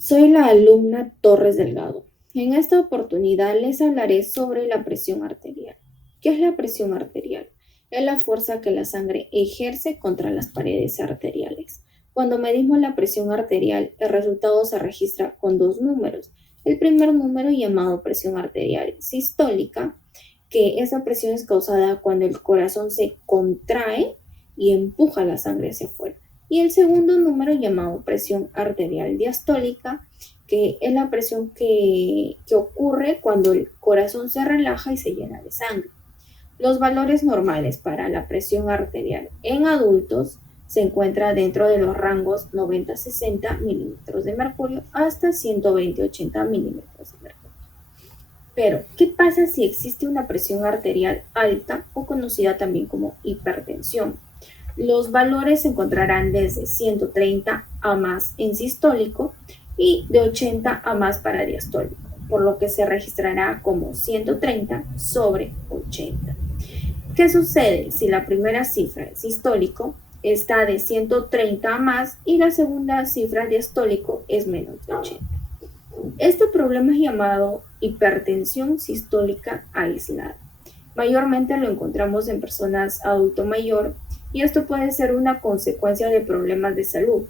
Soy la alumna Torres Delgado. En esta oportunidad les hablaré sobre la presión arterial. ¿Qué es la presión arterial? Es la fuerza que la sangre ejerce contra las paredes arteriales. Cuando medimos la presión arterial, el resultado se registra con dos números. El primer número llamado presión arterial sistólica, que esa presión es causada cuando el corazón se contrae y empuja la sangre hacia afuera. Y el segundo número llamado presión arterial diastólica, que es la presión que ocurre cuando el corazón se relaja y se llena de sangre. Los valores normales para la presión arterial en adultos se encuentra dentro de los rangos 90-60 milímetros de mercurio hasta 120-80 milímetros de mercurio. Pero, ¿qué pasa si existe una presión arterial alta o conocida también como hipertensión? Los valores se encontrarán desde 130 a más en sistólico y de 80 a más para diastólico, por lo que se registrará como 130 sobre 80. ¿Qué sucede si la primera cifra de sistólico está de 130 a más y la segunda cifra diastólico es menos de 80? Este problema es llamado hipertensión sistólica aislada. Mayormente lo encontramos en personas adulto mayor y esto puede ser una consecuencia de problemas de salud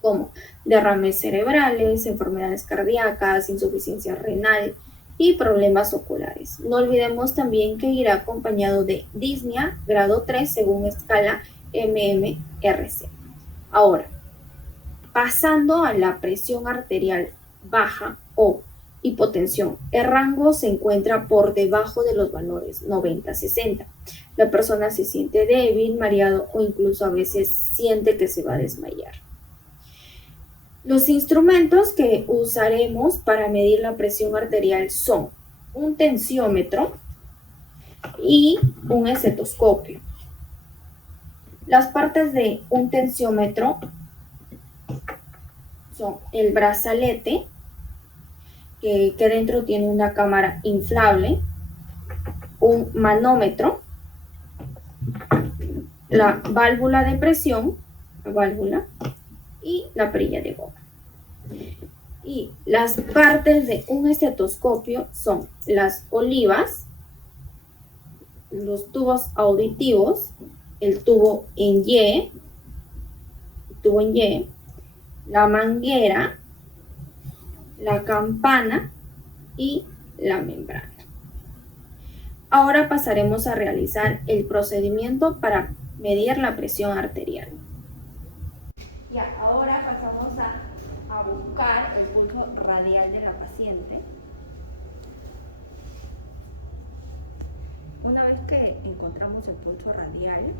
como derrames cerebrales, enfermedades cardíacas, insuficiencia renal y problemas oculares. No olvidemos también que irá acompañado de disnea grado 3 según escala MMRC. Ahora, pasando a la presión arterial baja o hipotensión, el rango se encuentra por debajo de los valores 90-60. La persona se siente débil, mareado o incluso a veces siente que se va a desmayar. Los instrumentos que usaremos para medir la presión arterial son un tensiómetro y un estetoscopio. Las partes de un tensiómetro son el brazalete, que dentro tiene una cámara inflable, un manómetro, la válvula de presión, la válvula, y la perilla de goma. Y las partes de un estetoscopio son las olivas, los tubos auditivos, el tubo en Y, la manguera, la campana y la membrana. Ahora pasaremos a realizar el procedimiento para medir la presión arterial. Ya, ahora pasamos a buscar el pulso radial de la paciente. Una vez que encontramos el pulso radial,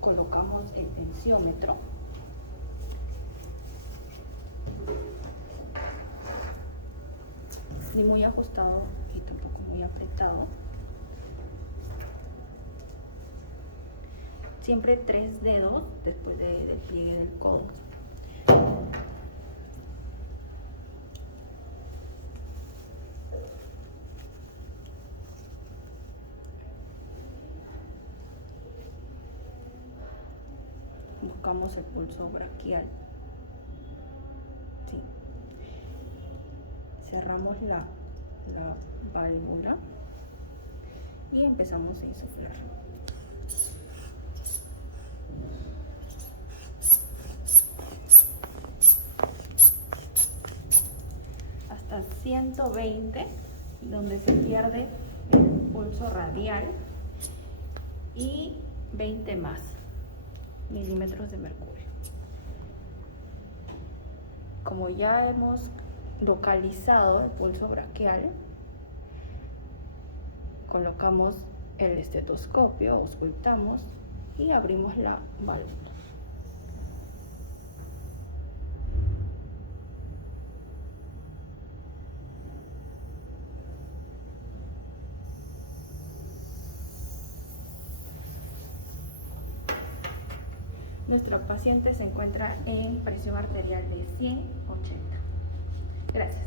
colocamos el tensiómetro. Ni muy ajustado y tampoco muy apretado. Siempre 3 dedos después del pliegue del codo. Buscamos el pulso braquial. Sí. Cerramos la válvula y empezamos a insuflar. Hasta 120, donde se pierde el pulso radial, y 20 más milímetros de mercurio. Como ya hemos localizado el pulso braquial, colocamos el estetoscopio, auscultamos y abrimos la válvula. Nuestra paciente se encuentra en presión arterial de 100-80. Gracias.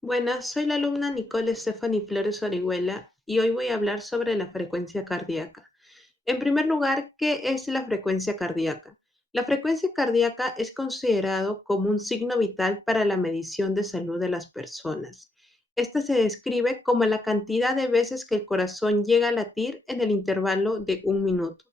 Buenas, soy la alumna Nicole Stephanie Flores Orihuela y hoy voy a hablar sobre la frecuencia cardíaca. En primer lugar, ¿qué es la frecuencia cardíaca? La frecuencia cardíaca es considerado como un signo vital para la medición de salud de las personas. Esta se describe como la cantidad de veces que el corazón llega a latir en el intervalo de un minuto.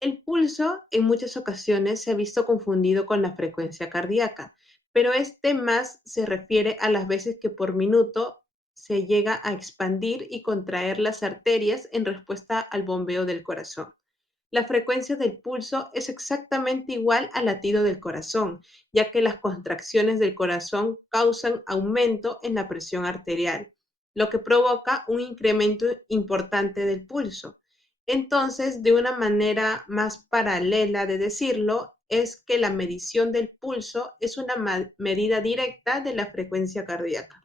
El pulso en muchas ocasiones se ha visto confundido con la frecuencia cardíaca, pero este más se refiere a las veces que por minuto se llega a expandir y contraer las arterias en respuesta al bombeo del corazón. La frecuencia del pulso es exactamente igual al latido del corazón, ya que las contracciones del corazón causan aumento en la presión arterial, lo que provoca un incremento importante del pulso. Entonces, de una manera más paralela de decirlo, es que la medición del pulso es una medida directa de la frecuencia cardíaca.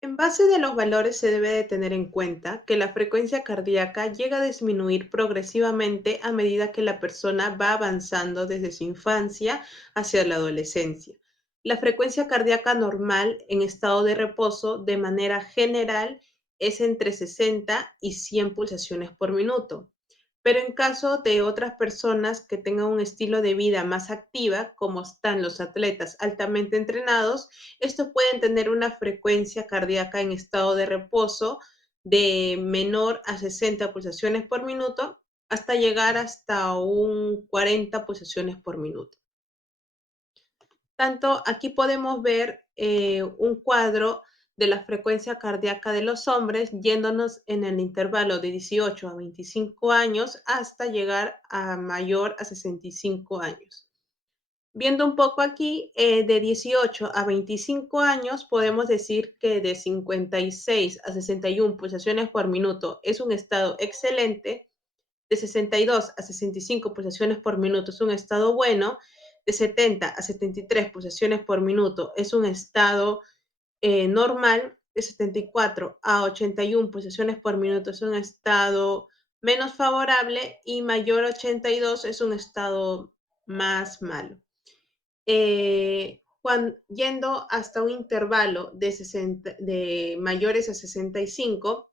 En base de los valores se debe de tener en cuenta que la frecuencia cardíaca llega a disminuir progresivamente a medida que la persona va avanzando desde su infancia hacia la adolescencia. La frecuencia cardíaca normal en estado de reposo de manera general es entre 60 y 100 pulsaciones por minuto. Pero en caso de otras personas que tengan un estilo de vida más activa, como están los atletas altamente entrenados, estos pueden tener una frecuencia cardíaca en estado de reposo de menor a 60 pulsaciones por minuto hasta llegar hasta un 40 pulsaciones por minuto. Tanto aquí podemos ver un cuadro de la frecuencia cardíaca de los hombres yéndonos en el intervalo de 18 a 25 años hasta llegar a mayor a 65 años. Viendo un poco aquí, de 18 a 25 años, podemos decir que de 56 a 61 pulsaciones por minuto es un estado excelente, de 62 a 65 pulsaciones por minuto es un estado bueno, de 70 a 73 pulsaciones por minuto es un estado normal, de 74 a 81 pulsaciones por minuto es un estado menos favorable y mayor a 82 es un estado más malo. Yendo hasta un intervalo de, 60, de mayores a 65,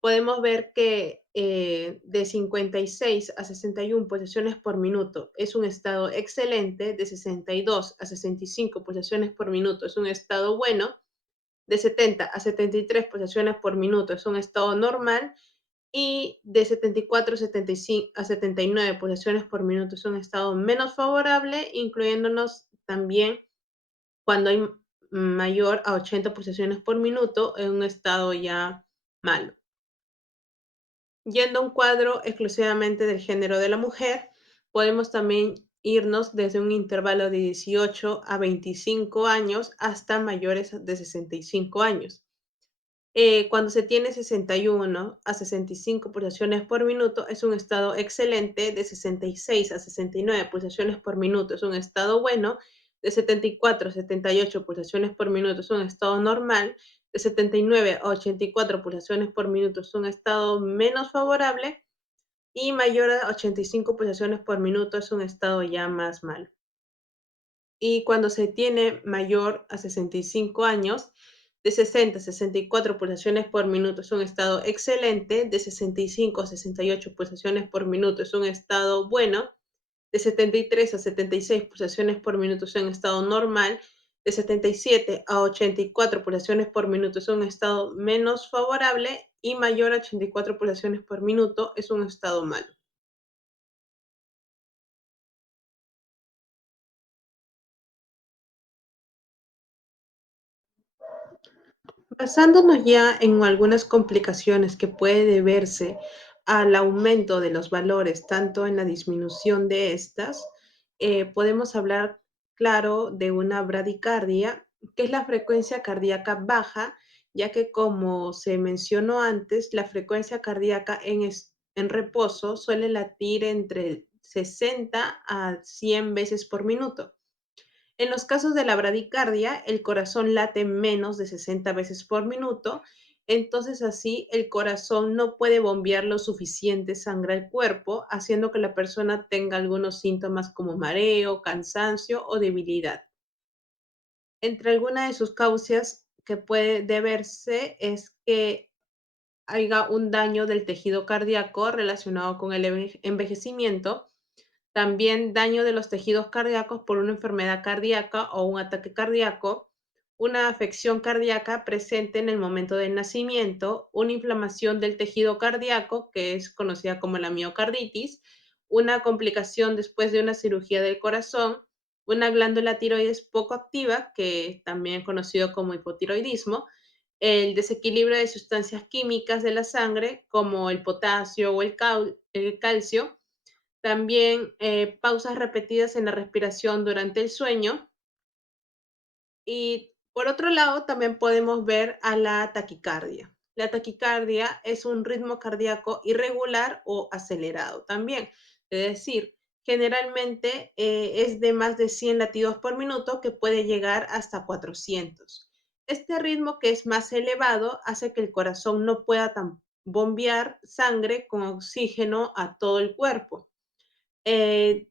podemos ver que de 56 a 61 pulsaciones por minuto es un estado excelente, de 62 a 65 pulsaciones por minuto es un estado bueno, de 70 a 73 pulsaciones por minuto es un estado normal y de 74 a 79 pulsaciones por minuto es un estado menos favorable, incluyéndonos también cuando hay mayor a 80 pulsaciones por minuto en un estado ya malo. Yendo a un cuadro exclusivamente del género de la mujer, podemos también irnos desde un intervalo de 18 a 25 años hasta mayores de 65 años. Cuando se tiene 61 a 65 pulsaciones por minuto, es un estado excelente, de 66 a 69 pulsaciones por minuto es un estado bueno, de 74 a 78 pulsaciones por minuto es un estado normal, de 79 a 84 pulsaciones por minuto es un estado menos favorable y mayor a 85 pulsaciones por minuto es un estado ya más malo. Y cuando se tiene mayor a 65 años, de 60 a 64 pulsaciones por minuto es un estado excelente, de 65 a 68 pulsaciones por minuto es un estado bueno, de 73 a 76 pulsaciones por minuto es un estado normal, de 77 a 84 pulsaciones por minuto es un estado menos favorable y mayor a 84 pulsaciones por minuto es un estado malo. Basándonos ya en algunas complicaciones que puede deberse al aumento de los valores, tanto en la disminución de estas, podemos hablar, claro, de una bradicardia, que es la frecuencia cardíaca baja, ya que como se mencionó antes, la frecuencia cardíaca en reposo suele latir entre 60 a 100 veces por minuto. En los casos de la bradicardia, el corazón late menos de 60 veces por minuto, entonces así el corazón no puede bombear lo suficiente sangre al cuerpo, haciendo que la persona tenga algunos síntomas como mareo, cansancio o debilidad. Entre algunas de sus causas que puede deberse es que haya un daño del tejido cardíaco relacionado con el envejecimiento, también daño de los tejidos cardíacos por una enfermedad cardíaca o un ataque cardíaco, una afección cardíaca presente en el momento del nacimiento, una inflamación del tejido cardíaco, que es conocida como la miocarditis, una complicación después de una cirugía del corazón, una glándula tiroides poco activa, que también es conocido como hipotiroidismo, el desequilibrio de sustancias químicas de la sangre, como el potasio o el calcio, también pausas repetidas en la respiración durante el sueño. Y por otro lado, también podemos ver a la taquicardia. La taquicardia es un ritmo cardíaco irregular o acelerado también. Es decir, generalmente es de más de 100 latidos por minuto que puede llegar hasta 400. Este ritmo que es más elevado hace que el corazón no pueda bombear sangre con oxígeno a todo el cuerpo. Eh,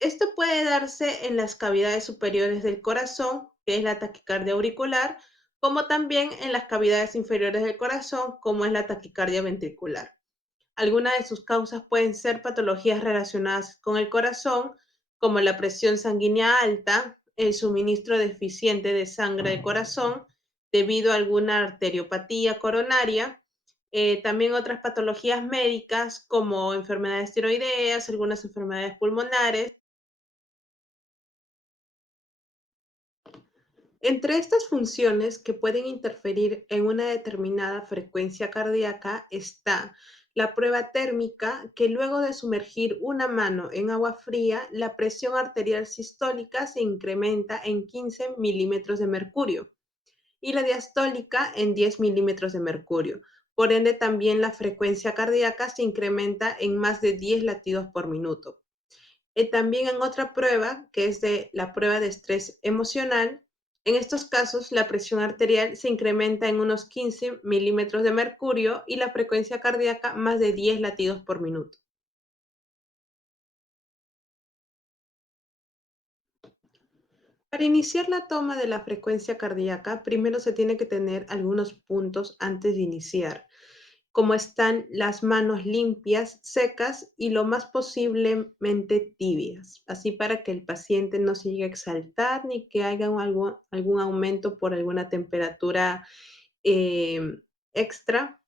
Esto puede darse en las cavidades superiores del corazón, que es la taquicardia auricular, como también en las cavidades inferiores del corazón, como es la taquicardia ventricular. Algunas de sus causas pueden ser patologías relacionadas con el corazón, como la presión sanguínea alta, el suministro deficiente de sangre al corazón debido a alguna arteriopatía coronaria, también otras patologías médicas como enfermedades tiroideas, algunas enfermedades pulmonares. Entre estas funciones que pueden interferir en una determinada frecuencia cardíaca está la prueba térmica, que luego de sumergir una mano en agua fría, la presión arterial sistólica se incrementa en 15 milímetros de mercurio y la diastólica en 10 milímetros de mercurio. Por ende, también la frecuencia cardíaca se incrementa en más de 10 latidos por minuto. También en otra prueba, que es de la prueba de estrés emocional, en estos casos la presión arterial se incrementa en unos 15 milímetros de mercurio y la frecuencia cardíaca más de 10 latidos por minuto. Para iniciar la toma de la frecuencia cardíaca, primero se tiene que tener algunos puntos antes de iniciar, como están las manos limpias, secas y lo más posiblemente tibias, así para que el paciente no se llegue a exaltar ni que haya algún aumento por alguna temperatura extra.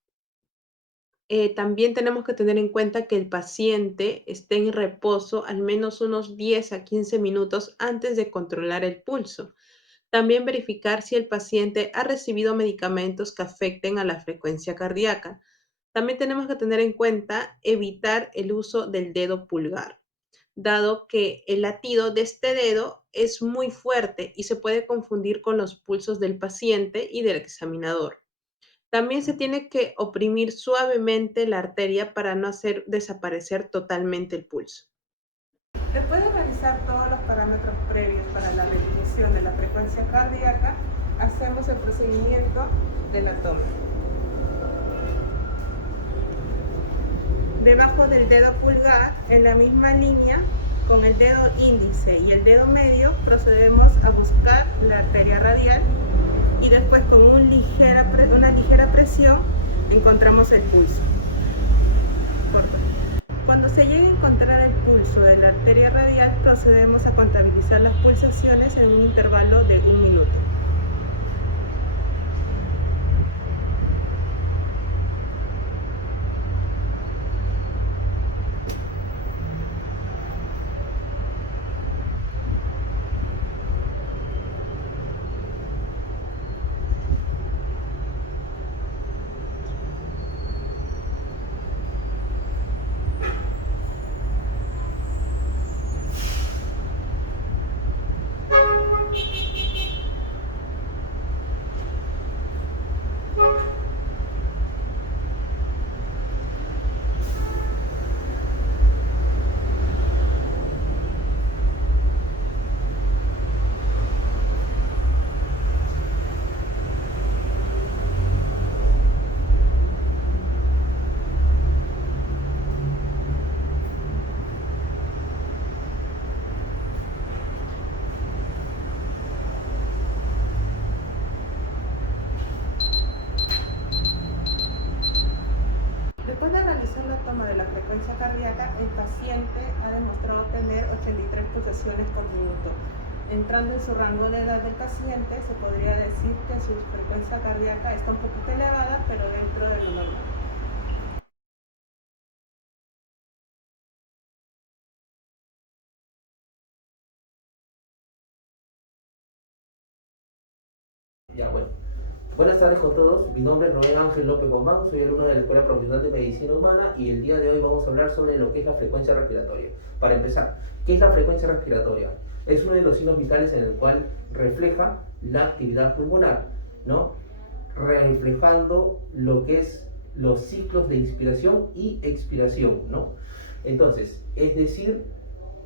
También tenemos que tener en cuenta que el paciente esté en reposo al menos unos 10 a 15 minutos antes de controlar el pulso. También verificar si el paciente ha recibido medicamentos que afecten a la frecuencia cardíaca. También tenemos que tener en cuenta evitar el uso del dedo pulgar, dado que el latido de este dedo es muy fuerte y se puede confundir con los pulsos del paciente y del examinador. También se tiene que oprimir suavemente la arteria para no hacer desaparecer totalmente el pulso. Después de revisar todos los parámetros previos para la definición de la frecuencia cardíaca, hacemos el procedimiento de la toma. Debajo del dedo pulgar, en la misma línea, con el dedo índice y el dedo medio, procedemos a buscar la arteria radial y después con una ligera presión encontramos el pulso. Cuando se llegue a encontrar el pulso de la arteria radial, procedemos a contabilizar las pulsaciones en un intervalo de 1 minuto. pulsaciones por minuto. Entrando en su rango de edad del paciente, se podría decir que su frecuencia cardíaca está un poquito elevada, pero dentro de lo normal. Ya, bueno. Buenas tardes con todos. Mi nombre es Rubén Ángel López Gomán, soy alumno de la Escuela Profesional de Medicina Humana y el día de hoy vamos a hablar sobre lo que es la frecuencia respiratoria. Para empezar, ¿qué es la frecuencia respiratoria? Es uno de los signos vitales en el cual refleja la actividad pulmonar, ¿no? Reflejando lo que es los ciclos de inspiración y expiración, ¿no? Entonces, es decir,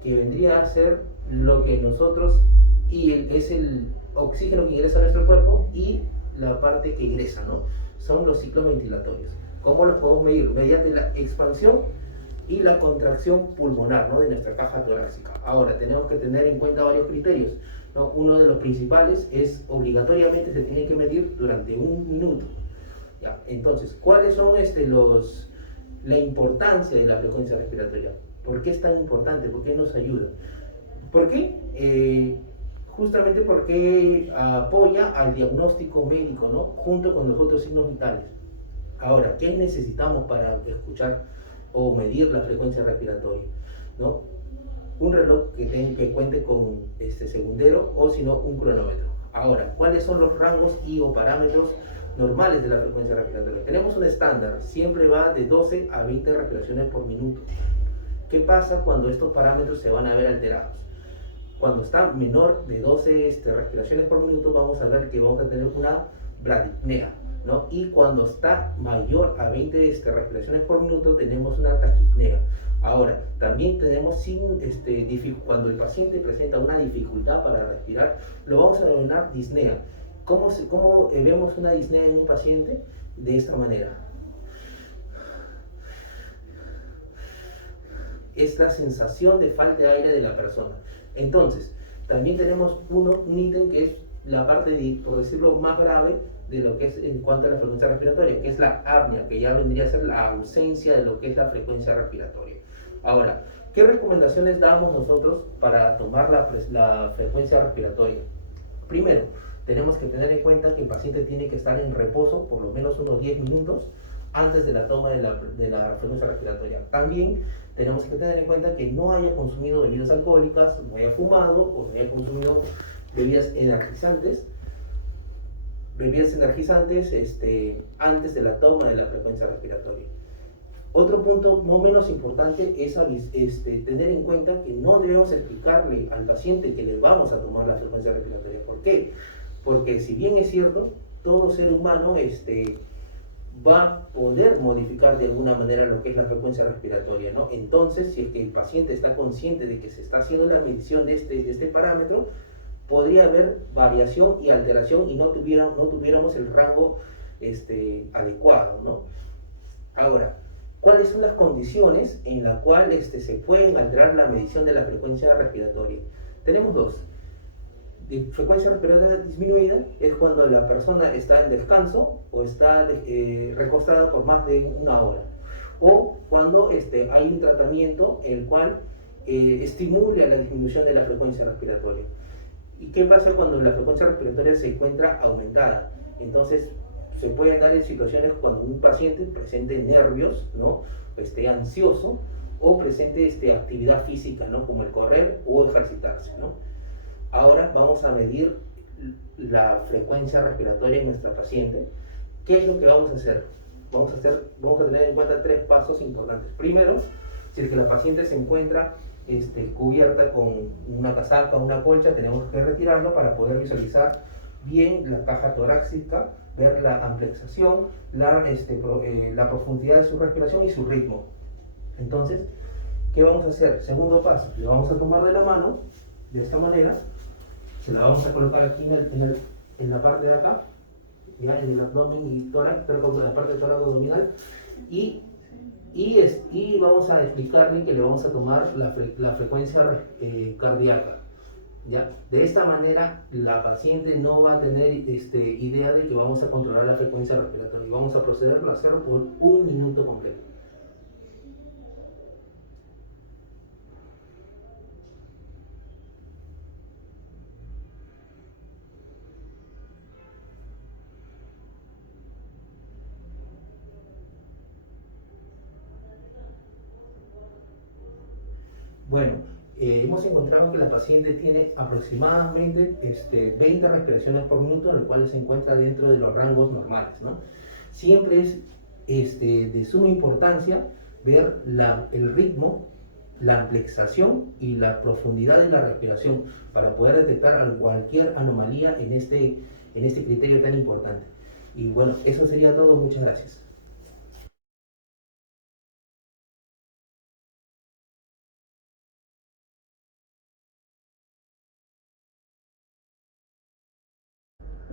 que vendría a ser lo que nosotros, es el oxígeno que ingresa a nuestro cuerpo y la parte que ingresa, ¿no? Son los ciclos ventilatorios. ¿Cómo los podemos medir? Mediante la expansión y la contracción pulmonar, ¿no? De nuestra caja torácica. Ahora, tenemos que tener en cuenta varios criterios, ¿no? Uno de los principales es obligatoriamente se tiene que medir durante 1 minuto. ¿Ya? Entonces, ¿cuáles son la importancia de la frecuencia respiratoria? ¿Por qué es tan importante? ¿Por qué nos ayuda? ¿Por qué? Justamente porque apoya al diagnóstico médico, ¿no? Junto con los otros signos vitales. Ahora, ¿qué necesitamos para escuchar o medir la frecuencia respiratoria? ¿No? Un reloj que cuente con segundero o si no un cronómetro. Ahora, ¿cuáles son los rangos o parámetros normales de la frecuencia respiratoria? Tenemos un estándar, siempre va de 12 a 20 respiraciones por minuto. ¿Qué pasa cuando estos parámetros se van a ver alterados? Cuando está menor de 12 respiraciones por minuto, vamos a ver que vamos a tener una bradipnea, ¿no? Y cuando está mayor a 20 respiraciones por minuto, tenemos una taquipnea. Ahora, también tenemos cuando el paciente presenta una dificultad para respirar, lo vamos a denominar disnea. ¿Cómo vemos una disnea en un paciente? De esta manera. Es la sensación de falta de aire de la persona. Entonces, también tenemos un ítem que es la parte, por decirlo, más grave de lo que es en cuanto a la frecuencia respiratoria, que es la apnea, que ya vendría a ser la ausencia de lo que es la frecuencia respiratoria. Ahora, ¿qué recomendaciones damos nosotros para tomar la frecuencia respiratoria? Primero, tenemos que tener en cuenta que el paciente tiene que estar en reposo por lo menos unos 10 minutos antes de la toma de la frecuencia respiratoria. También tenemos que tener en cuenta que no haya consumido bebidas alcohólicas, no haya fumado o no haya consumido bebidas energizantes antes de la toma de la frecuencia respiratoria. Otro punto no menos importante es tener en cuenta que no debemos explicarle al paciente que le vamos a tomar la frecuencia respiratoria. ¿Por qué? Porque si bien es cierto, todo ser humano va a poder modificar de alguna manera lo que es la frecuencia respiratoria, ¿no? Entonces, si es que el paciente está consciente de que se está haciendo la medición de este parámetro, podría haber variación y alteración y no tuviéramos el rango adecuado, ¿no? Ahora, ¿cuáles son las condiciones en las cuales se pueden alterar la medición de la frecuencia respiratoria? Tenemos dos. Frecuencia respiratoria disminuida es cuando la persona está en descanso o está recostada por más de 1 hora, o cuando hay un tratamiento en el cual estimula la disminución de la frecuencia respiratoria. ¿Y qué pasa cuando la frecuencia respiratoria se encuentra aumentada? Entonces se pueden dar en situaciones cuando un paciente presente nervios, ¿no? O esté ansioso o presente actividad física, ¿no? Como el correr o ejercitarse, ¿no? Ahora vamos a medir la frecuencia respiratoria en nuestra paciente. ¿Qué es lo que vamos a hacer? Vamos a tener en cuenta 3 pasos importantes. Primero, si es que la paciente se encuentra cubierta con una casaca o una colcha, tenemos que retirarlo para poder visualizar bien la caja torácica, ver la amplexación, la profundidad de su respiración y su ritmo. Entonces, ¿qué vamos a hacer? Segundo paso, le vamos a tomar de la mano, de esta manera, se la vamos a colocar aquí en la parte de acá, ya en el abdomen y tórax, pero con la parte del tórax abdominal, y vamos a explicarle que le vamos a tomar la frecuencia cardíaca. ¿Ya? De esta manera la paciente no va a tener idea de que vamos a controlar la frecuencia respiratoria y vamos a proceder a hacerlo por 1 minuto completo. Bueno, hemos encontrado que la paciente tiene aproximadamente 20 respiraciones por minuto, lo cual se encuentra dentro de los rangos normales, ¿no? Siempre es de suma importancia ver el ritmo, la amplexación y la profundidad de la respiración para poder detectar cualquier anomalía en este criterio tan importante. Y bueno, eso sería todo. Muchas gracias.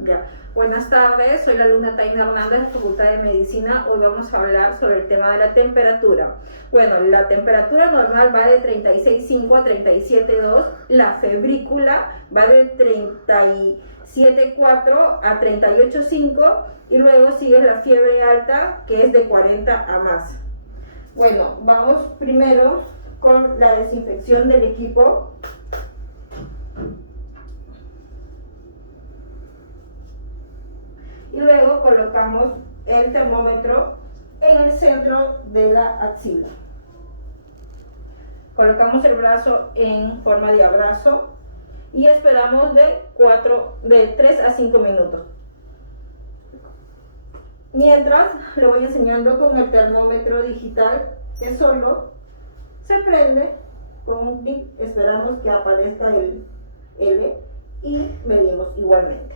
Ya. Buenas tardes, soy la alumna Taina Hernández de la Facultad de Medicina. Hoy vamos a hablar sobre el tema de la temperatura. Bueno, la temperatura normal va de 36,5 a 37,2. La febrícula va de 37,4 a 38,5. Y luego sigue la fiebre alta, que es de 40 a más. Bueno, vamos primero con la desinfección del equipo. Y luego colocamos el termómetro en el centro de la axila. Colocamos el brazo en forma de abrazo y esperamos de 3 a 5 minutos. Mientras, lo voy enseñando con el termómetro digital, que solo se prende con un clic. Esperamos que aparezca el L y medimos igualmente.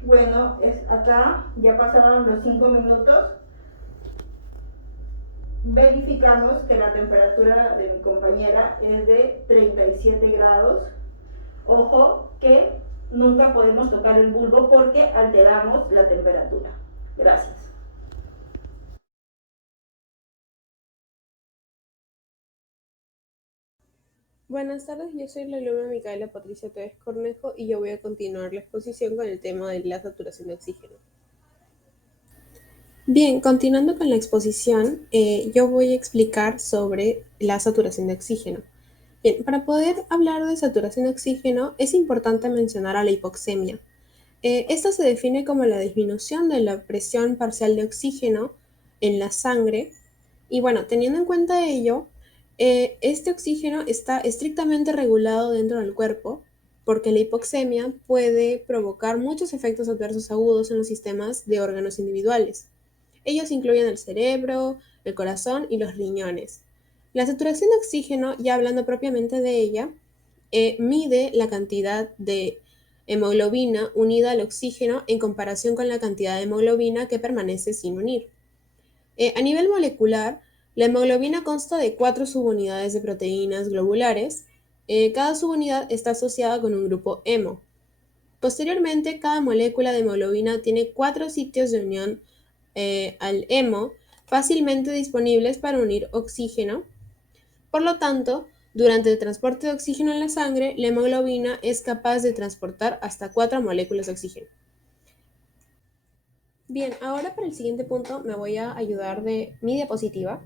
Bueno, acá ya pasaron los 5 minutos. Verificamos que la temperatura de mi compañera es de 37 grados. Ojo que nunca podemos tocar el bulbo porque alteramos la temperatura. Gracias. Buenas tardes, yo soy la alumna Micaela Patricia Tevez Cornejo y yo voy a continuar la exposición con el tema de la saturación de oxígeno. Bien, continuando con la exposición, yo voy a explicar sobre la saturación de oxígeno. Bien, para poder hablar de saturación de oxígeno es importante mencionar a la hipoxemia. Esta se define como la disminución de la presión parcial de oxígeno en la sangre y bueno, teniendo en cuenta ello, este oxígeno está estrictamente regulado dentro del cuerpo porque la hipoxemia puede provocar muchos efectos adversos agudos en los sistemas de órganos individuales. Ellos incluyen el cerebro, el corazón y los riñones. La saturación de oxígeno, ya hablando propiamente de ella, mide la cantidad de hemoglobina unida al oxígeno en comparación con la cantidad de hemoglobina que permanece sin unir. A nivel molecular, la hemoglobina consta de 4 subunidades de proteínas globulares. Cada subunidad está asociada con un grupo hemo. Posteriormente, cada molécula de hemoglobina tiene 4 sitios de unión al hemo fácilmente disponibles para unir oxígeno. Por lo tanto, durante el transporte de oxígeno en la sangre, la hemoglobina es capaz de transportar hasta 4 moléculas de oxígeno. Bien, ahora para el siguiente punto me voy a ayudar de mi diapositiva.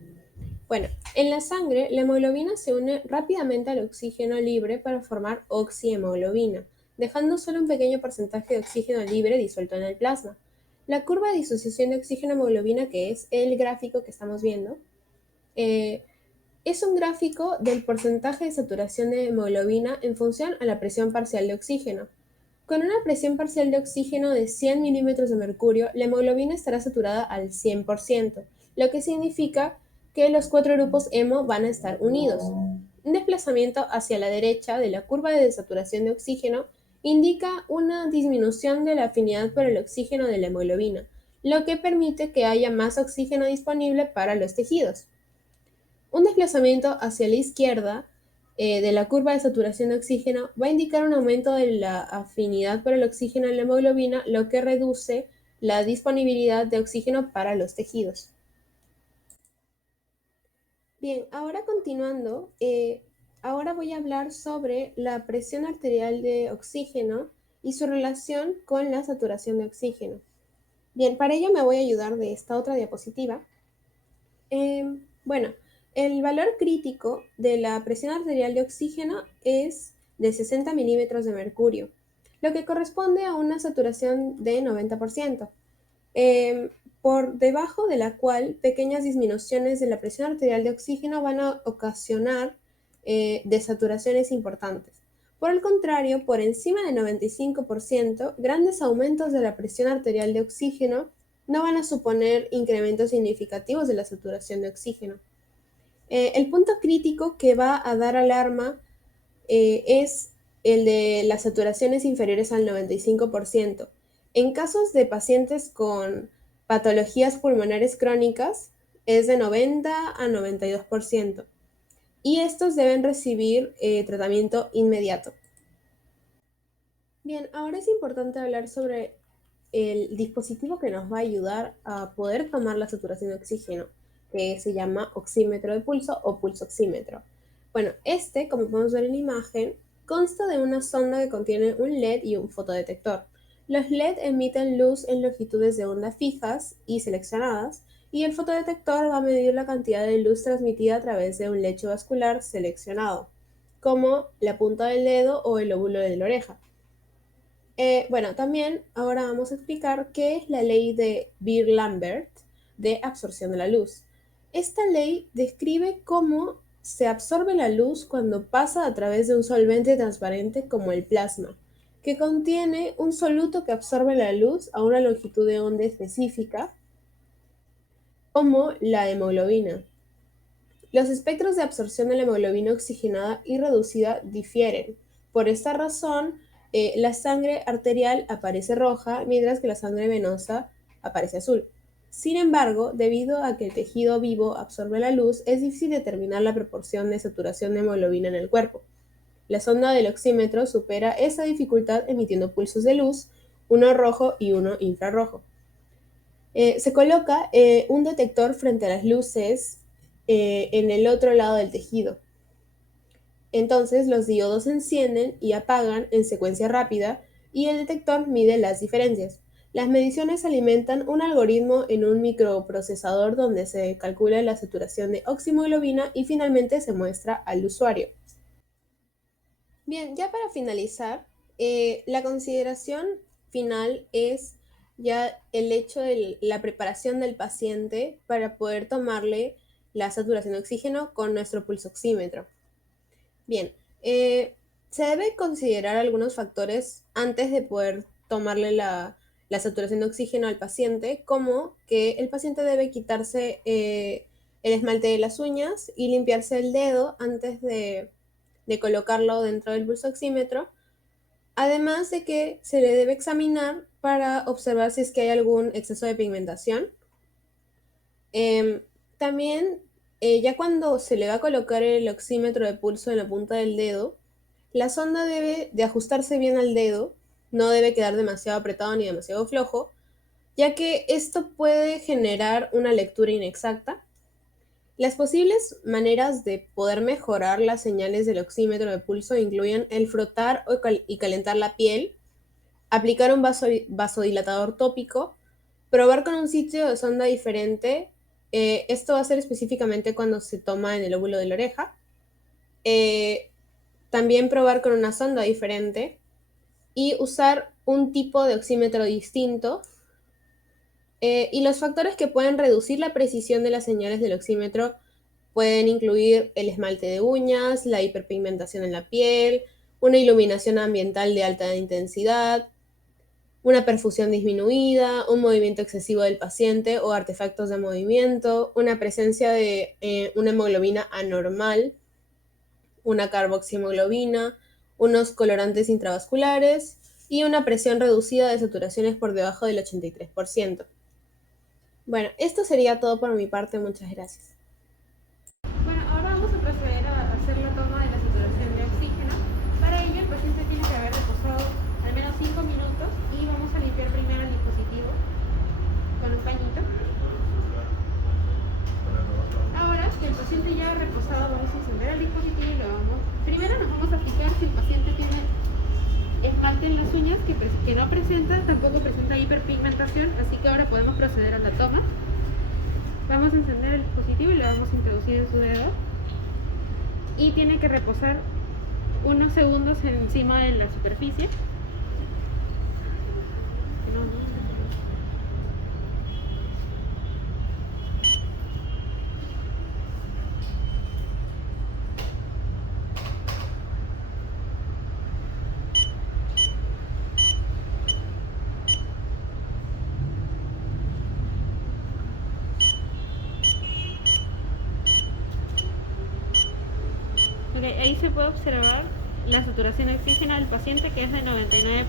Bueno, en la sangre, la hemoglobina se une rápidamente al oxígeno libre para formar oxihemoglobina, dejando solo un pequeño porcentaje de oxígeno libre disuelto en el plasma. La curva de disociación de oxígeno-hemoglobina, que es el gráfico que estamos viendo, es un gráfico del porcentaje de saturación de hemoglobina en función a la presión parcial de oxígeno. Con una presión parcial de oxígeno de 100 milímetros de mercurio, la hemoglobina estará saturada al 100%, lo que significa que los 4 grupos hemo van a estar unidos. Un desplazamiento hacia la derecha de la curva de desaturación de oxígeno indica una disminución de la afinidad por el oxígeno de la hemoglobina, lo que permite que haya más oxígeno disponible para los tejidos. Un desplazamiento hacia la izquierda de la curva de saturación de oxígeno va a indicar un aumento de la afinidad por el oxígeno en la hemoglobina, lo que reduce la disponibilidad de oxígeno para los tejidos. Bien, ahora continuando, ahora voy a hablar sobre la presión arterial de oxígeno y su relación con la saturación de oxígeno. Bien, para ello me voy a ayudar de esta otra diapositiva. Bueno, el valor crítico de la presión arterial de oxígeno es de 60 milímetros de mercurio, lo que corresponde a una saturación de 90%, por debajo de la cual pequeñas disminuciones de la presión arterial de oxígeno van a ocasionar de saturaciones importantes. Por el contrario, por encima del 95%, grandes aumentos de la presión arterial de oxígeno no van a suponer incrementos significativos de la saturación de oxígeno. El punto crítico que va a dar alarma es el de las saturaciones inferiores al 95%. En casos de pacientes con patologías pulmonares crónicas, es de 90 a 92%. Y estos deben recibir tratamiento inmediato. Bien, ahora es importante hablar sobre el dispositivo que nos va a ayudar a poder tomar la saturación de oxígeno, que se llama oxímetro de pulso o pulsoxímetro. Bueno, como podemos ver en la imagen, consta de una sonda que contiene un LED y un fotodetector. Los LED emiten luz en longitudes de onda fijas y seleccionadas, y el fotodetector va a medir la cantidad de luz transmitida a través de un lecho vascular seleccionado, como la punta del dedo o el lóbulo de la oreja. También ahora vamos a explicar qué es la ley de Beer-Lambert de absorción de la luz. Esta ley describe cómo se absorbe la luz cuando pasa a través de un solvente transparente como el plasma, que contiene un soluto que absorbe la luz a una longitud de onda específica, como la hemoglobina. Los espectros de absorción de la hemoglobina oxigenada y reducida difieren. Por esta razón, la sangre arterial aparece roja, mientras que la sangre venosa aparece azul. Sin embargo, debido a que el tejido vivo absorbe la luz, es difícil determinar la proporción de saturación de hemoglobina en el cuerpo. La sonda del oxímetro supera esa dificultad emitiendo pulsos de luz, uno rojo y uno infrarrojo. Se coloca un detector frente a las luces en el otro lado del tejido. Entonces los diodos se encienden y apagan en secuencia rápida y el detector mide las diferencias. Las mediciones alimentan un algoritmo en un microprocesador donde se calcula la saturación de oxihemoglobina y finalmente se muestra al usuario. Bien, ya para finalizar, la consideración final es ya el hecho de la preparación del paciente para poder tomarle la saturación de oxígeno con nuestro pulsoxímetro. Bien, se debe considerar algunos factores antes de poder tomarle la saturación de oxígeno al paciente, como que el paciente debe quitarse el esmalte de las uñas y limpiarse el dedo antes de colocarlo dentro del pulsoxímetro, además de que se le debe examinar para observar si es que hay algún exceso de pigmentación. También, ya cuando se le va a colocar el oxímetro de pulso en la punta del dedo, la sonda debe de ajustarse bien al dedo, no debe quedar demasiado apretado ni demasiado flojo, ya que esto puede generar una lectura inexacta. Las posibles maneras de poder mejorar las señales del oxímetro de pulso incluyen el frotar y calentar la piel, aplicar un vasodilatador tópico, probar con un sitio de sonda diferente. Esto va a ser específicamente cuando se toma en el lóbulo de la oreja. También probar con una sonda diferente y usar un tipo de oxímetro distinto. Y los factores que pueden reducir la precisión de las señales del oxímetro pueden incluir el esmalte de uñas, la hiperpigmentación en la piel, una iluminación ambiental de alta intensidad, una perfusión disminuida, un movimiento excesivo del paciente o artefactos de movimiento, una presencia de una hemoglobina anormal, una carboxihemoglobina, unos colorantes intravasculares y una presión reducida de saturaciones por debajo del 83%. Bueno, esto sería todo por mi parte. Muchas gracias. Bueno, ahora vamos a proceder a hacer la toma de la saturación de oxígeno. Para ello, el paciente tiene que haber reposado al menos 5 minutos y vamos a limpiar primero el dispositivo con un pañito. Ahora que el paciente ya ha reposado, vamos a encender el dispositivo y primero nos vamos a fijar si el paciente tiene esmalte en las uñas que no presenta, tampoco presenta hiperpigmentación, así que ahora podemos proceder a la toma. Vamos a encender el dispositivo y lo vamos a introducir en su dedo y tiene que reposar unos segundos encima de la superficie. puede observar la saturación de oxígeno del paciente, que es de 99%,